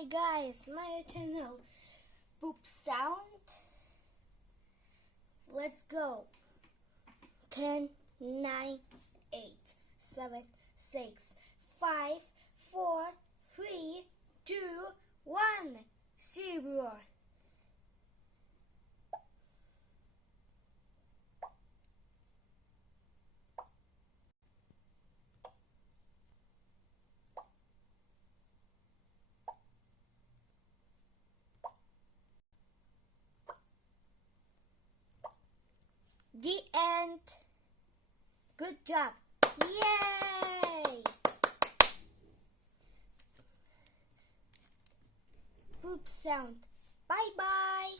Hi guys, my channel Poop Sound. Let's go. 10, 9, 8, 7, 6, 5, 4, 3, 2, 1, 0. The end. Good job. Yay! Poop Sound. Bye bye.